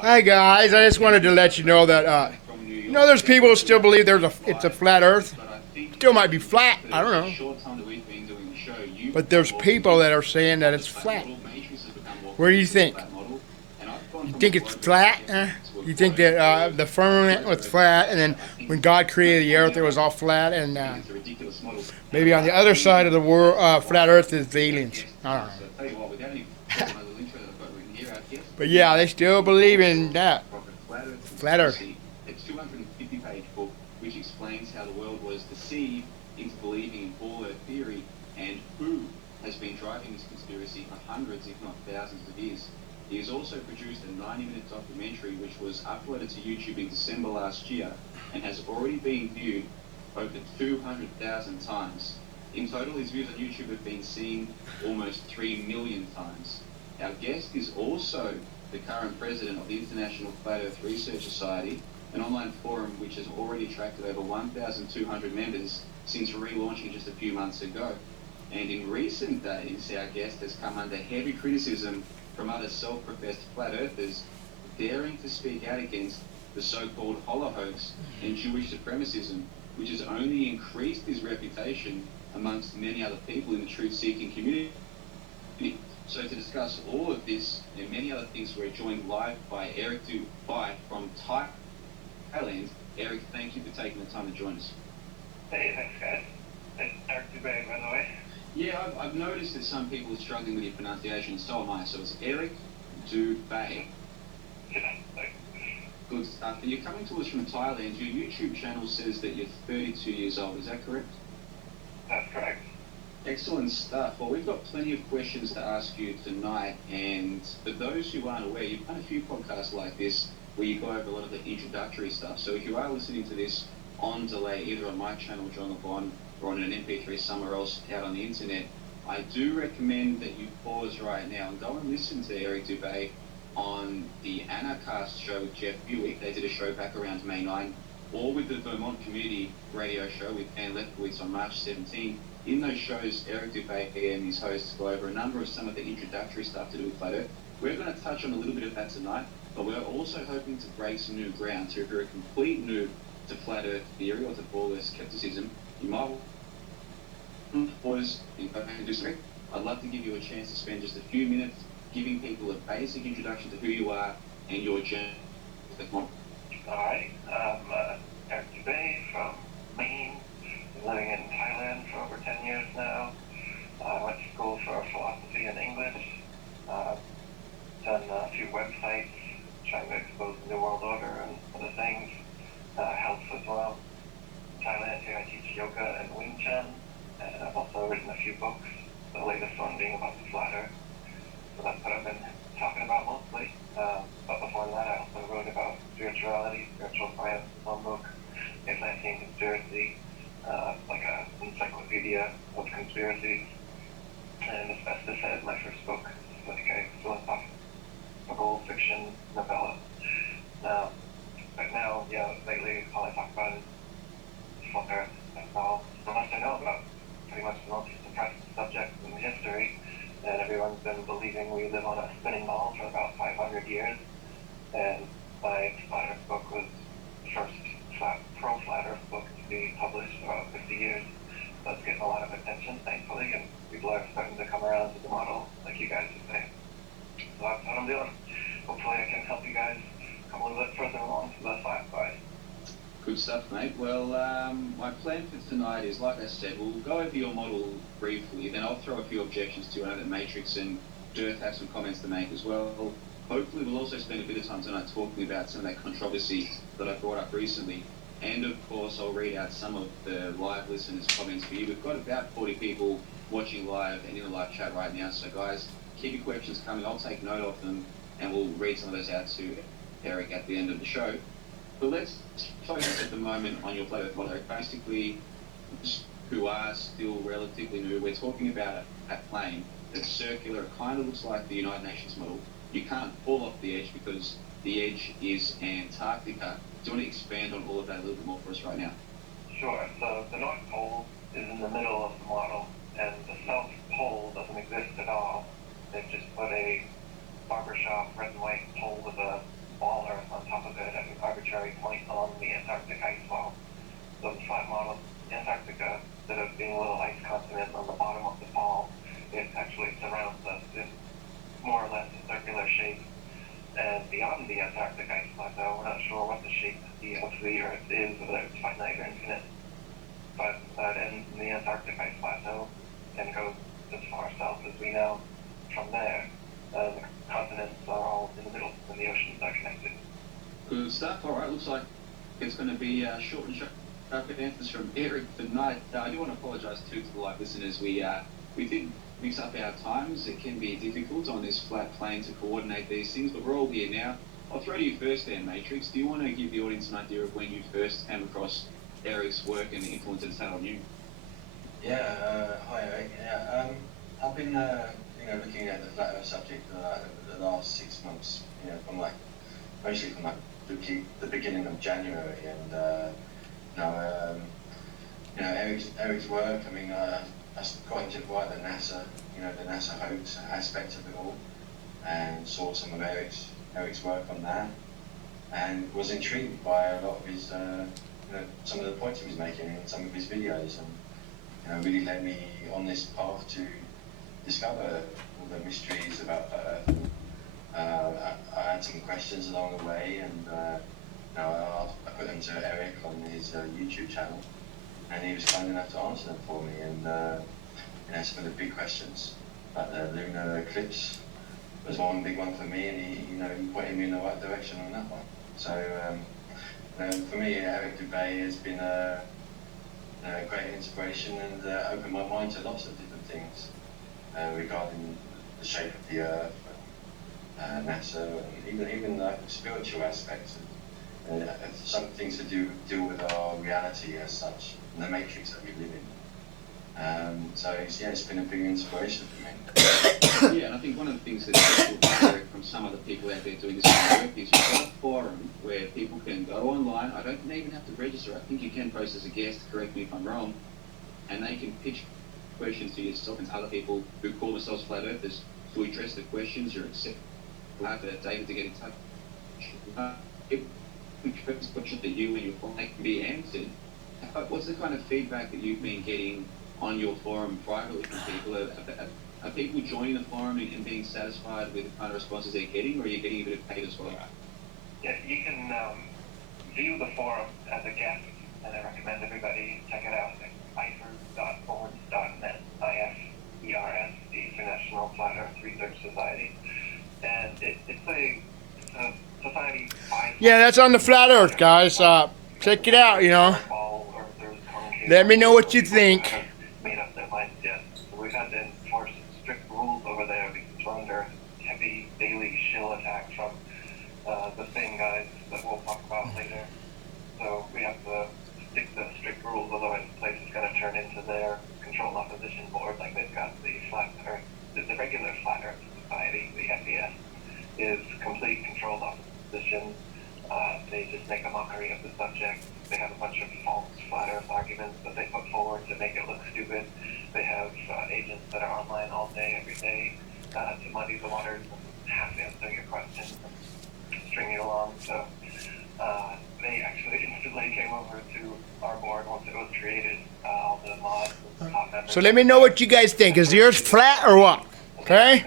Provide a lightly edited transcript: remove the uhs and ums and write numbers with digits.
Hi guys, I just wanted to let you know that there's people who still believe it's a flat Earth. Still might be flat. I don't know, but there's people that are saying that it's flat. What do you think? You think it's flat? You think that the firmament was flat, and then when God created the Earth, it was all flat, and maybe on the other side of the world, flat Earth is the aliens. I don't know. But yeah, they still believe in that. Flat Earth. Its 250-page book, which explains how the world was deceived into believing in All Earth theory and who has been driving this conspiracy for hundreds, if not thousands of years. He has also produced a 90-minute documentary which was uploaded to YouTube in December last year and has already been viewed over 200,000 times. In total, his views on YouTube have been seen almost 3 million times. Our guest is also the current president of the International Flat Earth Research Society, an online forum which has already attracted over 1,200 members since relaunching just a few months ago. And in recent days, our guest has come under heavy criticism from other self-professed flat earthers daring to speak out against the so-called holocaust and Jewish supremacism, which has only increased his reputation amongst many other people in the truth-seeking community. So to discuss all of this and many other things, we're joined live by Eric Dubai from Thailand. Eric, thank you for taking the time to join us. Hey, thanks guys. It's Eric Dubai, by the way. Yeah, I've noticed that some people are struggling with your pronunciation, so am I. So it's Eric Dubai. Yeah, thanks. Good stuff. And you're coming to us from Thailand. Your YouTube channel says that you're 32 years old. Is that correct? That's correct. Excellent stuff. Well, we've got plenty of questions to ask you tonight, and for those who aren't aware, you've done a few podcasts like this where you go over a lot of the introductory stuff. So if you are listening to this on delay, either on my channel, John LeBon, or on an MP3 somewhere else out on the internet, I do recommend that you pause right now and go and listen to Eric Dubai on the Anarcast show with Jeff Buick. They did a show back around May 9, or with the Vermont Community Radio Show with Ann Lefkowitz on March 17. In those shows, Eric Dubai and his hosts go over a number of some of the introductory stuff to do with Flat Earth. We're going to touch on a little bit of that tonight, but we're also hoping to break some new ground. So if you're a complete noob to Flat Earth theory or to All Earth skepticism, you might pause and go back and do something. I'd love to give you a chance to spend just a few minutes giving people a basic introduction to who you are and your journey. Alright, I'm Eric Dubai from Maine. Been living in Thailand for over 10 years now. I went to school for philosophy and English. Done a few websites trying to expose the New World Order and other things. Health as well. In Thailand here I teach yoga and Wing Chun. And I've also written a few books, the latest one being about the flat Earth. So that's what I've been talking about mostly. But before that, I also wrote about spirituality, spiritual science, one book, Atlantean Conspiracy, like an encyclopedia of conspiracies. And Asbestos Head, my first book, like a philosophical fiction novella. But now, lately, all I talk about is flat Earth. That's all so much I know about pretty much the most suppressed subject in history. And everyone's been believing we live on a spinning ball for about 500 years. And my Flat Earth book was the first pro-Flat Earth book to be published in about 50 years. So it's getting a lot of attention, thankfully, and people are starting to come around to the model, like you guys are saying. So that's what I'm doing. Hopefully I can help you guys come a little bit further along to the flat side. Good stuff, mate. Well, my plan for tonight is, like I said, we'll go over your model briefly, then I'll throw a few objections to you. I know that Matrix and Dearth have some comments to make as well. Hopefully we'll also spend a bit of time tonight talking about some of that controversy that I brought up recently. And of course, I'll read out some of the live listeners' comments for you. We've got about 40 people watching live and in the live chat right now. So guys, keep your questions coming. I'll take note of them and we'll read some of those out to Eric at the end of the show. But let's focus at the moment on your Flat Earth model. Basically, who are still relatively new, we're talking about a plane that's circular. It kind of looks like the United Nations model. You can't fall off the edge because the edge is Antarctica. Do you want to expand on all of that a little bit more for us right now? Sure. So the North Pole is in the middle of the model, and the South Pole doesn't exist at all. They've just put a barbershop red and white pole with a ball Earth on top of it at an arbitrary point on the Antarctic ice wall. So the flat model, Antarctica, instead of being a little ice continent on the bottom of the ball, it actually surrounds us in more or less a circular shape. And beyond the Antarctic ice plateau, we're not sure what the shape of the Earth is, whether it's finite or infinite. But that ends in the Antarctic ice plateau and goes as far south as we know. From there, the continents are all in the middle, and the oceans are connected. Good stuff. All right, looks like it's going to be short and sharp answers from Eric tonight. I do want to apologise too to the live listeners. We did mix up our times. It can be difficult on this flat plane to coordinate these things, but we're all here now. I'll throw to you first there, Matrix. Do you want to give the audience an idea of when you first came across Eric's work and the influence it's had on you? Yeah, hi Eric. Yeah, I've been looking at the flat Earth subject the last 6 months. Mostly from the beginning of January, and Eric's work. I mean, I got into quite the NASA, the NASA hoax aspect of it all, and saw some of Eric's work on that, and was intrigued by a lot of his, some of the points he was making in some of his videos, and really led me on this path to discover all the mysteries about Earth. I had some questions along the way, and I put them to Eric on his YouTube channel, and he was kind enough to answer them for me. And some of the big questions, like the lunar eclipse, was one big one for me, and he pointed me in the right direction on that one. So for me, Eric Dubay has been a great inspiration, and opened my mind to lots of different things regarding the shape of the Earth, NASA, and even like spiritual aspects, and some things to deal with our reality as such, and the matrix that we live in. So it's been a big inspiration for me. Yeah, and I think one of the things that from some other people out there doing this kind of work is you've got a forum where people can go online. I don't even have to register. I think you can post as a guest, correct me if I'm wrong, and they can pitch questions to yourself and to other people who call themselves flat earthers to address the questions. You're accepted. We'll have David to get in touch. If questions that you and your forum can be answered, what's the kind of feedback that you've been getting on your forum privately from people? Are people joining the forum and being satisfied with the kind of responses they're getting, or are you getting a bit of hate as well? Yeah, you can view the forum as a guest, and I recommend everybody check it out at ifers.org.net, IFERS, the International Flat Earth Research Society. And it's a society. Yeah, that's on the Flat Earth, guys. Check it out, Let me know what you think. Made up their minds yet. So we've had to enforce strict rules over there because we're under heavy daily shill attack from the same guys that we'll talk about later. So we have to stick to strict rules, otherwise the place is going to turn into their controlled opposition board. Like they've got the Flat Earth, the regular Flat Earth Society, the FES, is complete controlled opposition. They just make a mockery of the subject. They have a bunch of false flat Earth arguments that they put forward to make it look stupid. They have agents that are online all day, every day, to muddy the waters and half answer your questions and string you along. So they actually instantly came over to our board once it was created. All the mods and top members. So let me know what you guys think. Is the Earth flat or what? Okay?